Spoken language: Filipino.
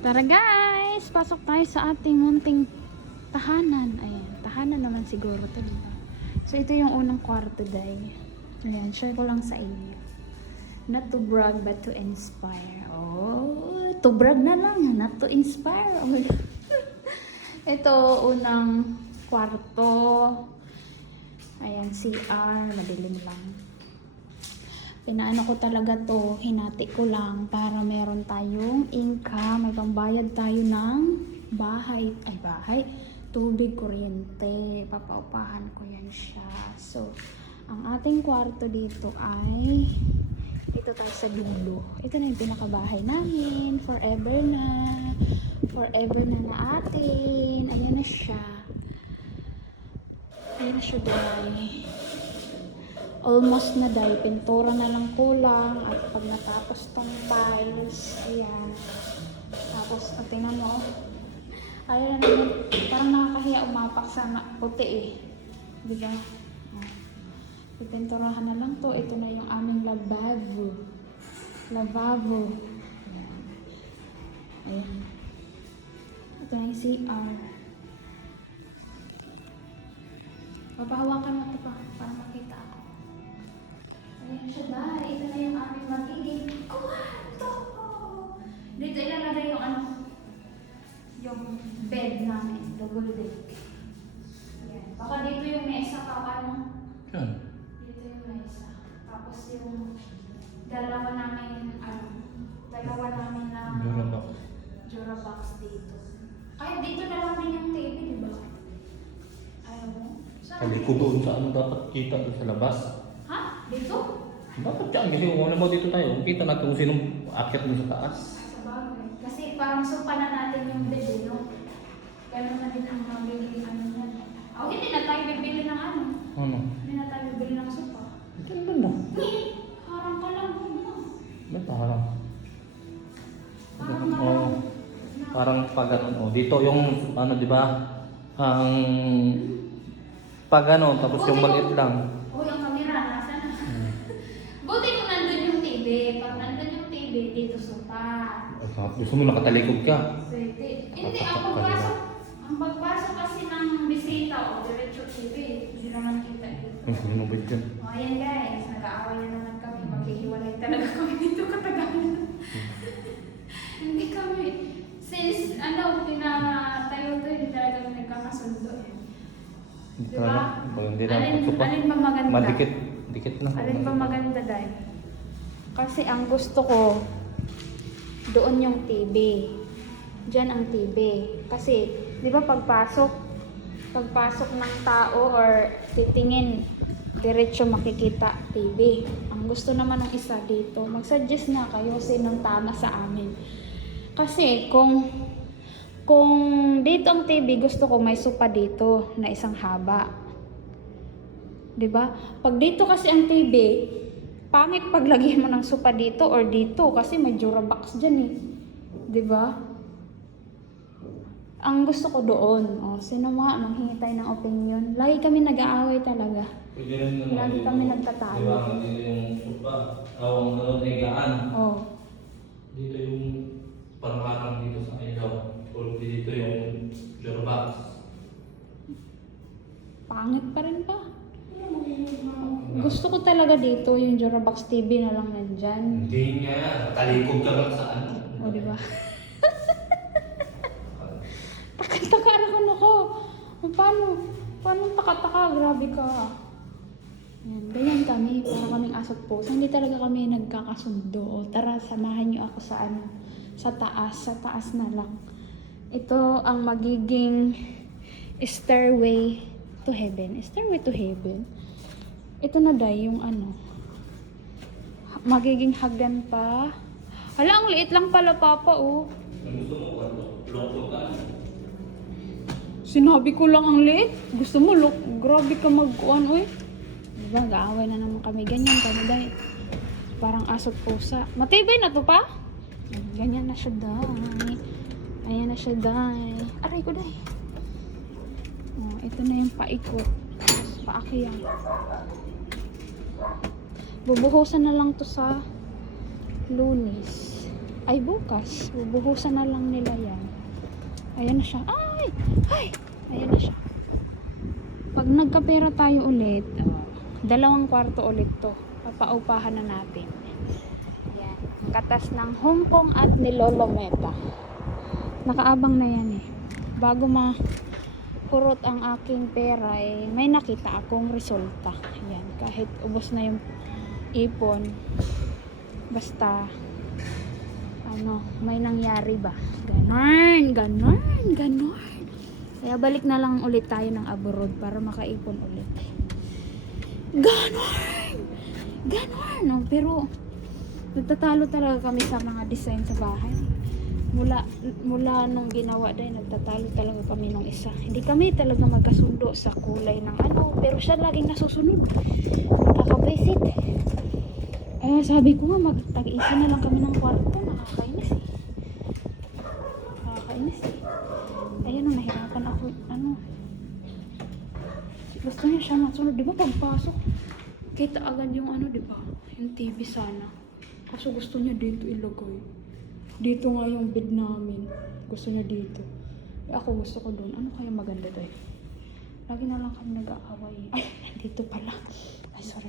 Tara guys, pasok tayo sa ating munting tahanan. Ayan, tahanan naman siguro to, diba? So ito yung unang kwarto, day. Ayan, share ko lang sa inyo. Not to brag but to inspire. Oh, to brag na lang, not to inspire. Ito, unang kwarto. Ayan, CR, madilim lang. Pinaano ko talaga to, hinati ko lang para meron tayong income, may pambayad tayo ng bahay, tubig, kuryente, papaupahan ko yan siya. So, ang ating kwarto dito ay, dito tayo sa dulo. Ito na yung pinakabahay namin, forever na atin. Ayan na siya. Ayan na siya, day. Almost na dahil pintura na lang kulang at pag natapos tong tiles, ayan. Tapos, tingnan mo, ayan na, parang nakakahiya umapak sa puti eh. Diba? Pipinturahan na lang to. Ito na yung aming lavabo. Ayan. Ito na yung CR. Papahawakan mo ito pa para makita ako. Ayan siya, dahil ito na yung aming magiging kwarto. Dito ilalagay yung yung bed namin, double bed. Ayan. Baka dito yung mesa ka, Yan. Dito yung mesa. Tapos yung dalawa namin na Durabox dito. Kahit dito na lang din yung TV, di ba? Ayaw mo? Sabi ko doon sa ano dapat kita doon sa labas. Ha? Dito? Dapat yan kasi kung ano mo dito tayo, kita natin kung sinong aakyat mo sa taas. Sa bagay. Kasi parang sumpa na natin yung bed, no? Gano'n na din ang mabili yan. Oh, hindi na tayo bibili ng ano. Ano? Hindi na tayo bibili ng sopa. Ganda na. Harang ka lang, no? Ba't harang? Harang ka Oo. lang. Parang pag ano, dito yung ano, di ba? Ang pag ano, tapos yung maliit lang. Oh, yung camera, nasa na? Buti kung nandun yung TV. Pag nandun yung TV, dito sopa. Gusto mo nakatalikod ka? Pwede. Hindi, ang pagpasok kasi ng bisita o diretso TV, hindi naman kita dito. Hindi mo ba dyan? O, ayan guys, nag-aaway na naman kami. Maghihiwalay talaga kami dito katagalan. Hindi kami. Since, pinatayo to, hindi talaga kami nagkakasundo eh. Diba? Hindi na Alin ba maganda? Madikit. Dikit lang. Alin ba maganda, Day? Kasi ang gusto ko, doon yung TV. Diyan ang TV. Kasi, di ba pagpasok ng tao or titingin, diretso makikita TV. Ang gusto naman ng isa dito, mag-suggest na kayo sinong tama sa amin. Kasi kung dito ang TV, gusto ko may sopa dito na isang haba. 'Di ba? Pag dito kasi ang TV, pangit paglagyan mo ng sopa dito or dito kasi may Durabox diyan eh. 'Di ba? Ang gusto ko doon. Oh, sino mga manghingi tayo ng opinion. Lagi kami nag-aaway talaga. Lagi kami nagtatalo. Diba? Dito yung sopa. Ang higaan. Oh. Dito yung parang dito sa ilaw. O dito yung Durabox. Pangit pa rin pa. Gusto ko talaga dito yung Durabox TV na lang nandyan. Hindi nga. Talikod ka lang sa ano. O, diba? Taka-taka na ako. Paano taka-taka? Grabe ka. Yan, ganyan kami. Para kaming asot po. So, hindi talaga kami nagkakasundo. O, tara, samahan niyo ako sa sa taas na lang. Ito ang magiging stairway to heaven. Stairway to heaven. Ito na day yung magiging hagdan pa. Hala, ang liit lang pala, Papa, oh. Gusto mo kwarto? Loko ka. Sinabi ko lang ang liit. Gusto mo, look, grabe ka mag-uwan, oy. Diba, gaaway na naman kami. Ganyan kami, day. Parang asot pusa. Matibay na to pa? Ganyan na siya, day. Ayan na siya, day. Aray ko, day. Oh, ito na yung paikot. Paakyat. Bubuhusan na lang to sa Lunes. Ay, bukas. Bubuhusan na lang nila yan. Ayan na siya. Ay! Ay! Ayan na siya. Pag nagkapera tayo ulit, 2 kwarto ulit to. Papaupahan na natin. Ayan. Katas ng Hong Kong at ni Lolo Meta. Nakaabang na yan eh. Bago kurot ang aking pera eh, may nakita akong resulta. Ayan. Kahit ubos na yung ipon, basta may nangyari ba? Ganon. Kaya balik na lang ulit tayo ng abroad para makaipon ulit. Ganon. No? Pero nagtatalo talaga kami sa mga design sa bahay. Mula nung ginawa dahil nagtatalo talaga kami nung isa. Hindi kami talaga magkasundo sa kulay ng pero siya laging nasusunod. Nakakabisit. Sabi ko nga magtag-isa na lang kami ng kwarto. Nakakainis eh. Ayan o, nahirapan ako. Gusto niya siya masunod. Di ba pagpasok, kita agad yung di ba? Yung TV sana. Kaso gusto niya dito ilagay. Dito nga yung bed namin. Gusto niya dito. Ako gusto ko doon. Ano kaya maganda doon? Lagi na lang kami nag-aaway. Ay, dito pala. Ay, sorry.